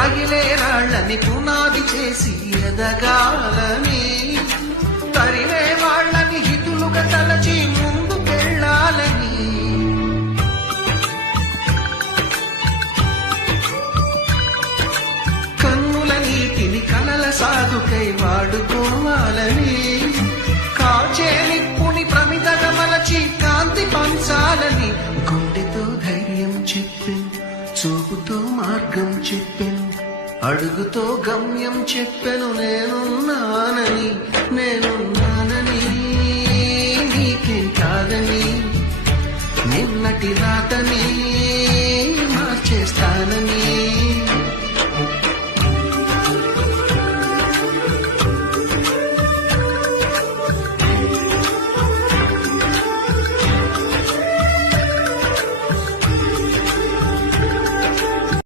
తగిలే రాళ్ళని పునాది చేసి ఎదగాలని, తరిమే వాళ్ళని హితులుగా తలచి ముందుకెళ్ళాలని, కన్నుల నీటిని కలల సాగుకై వాడుకోవాలని, కాచే నిప్పుని ప్రమిదగా మలచి కాంతి పంచాలని, గుండెతో ధైర్యం చెప్పెను, చూపుతో మార్గం చెప్పెను, అడుగుతో గమ్యం చెప్పెను, నేనున్నానని నీకేం కాదని, నిన్నటి రాతని మార్చేస్తానని.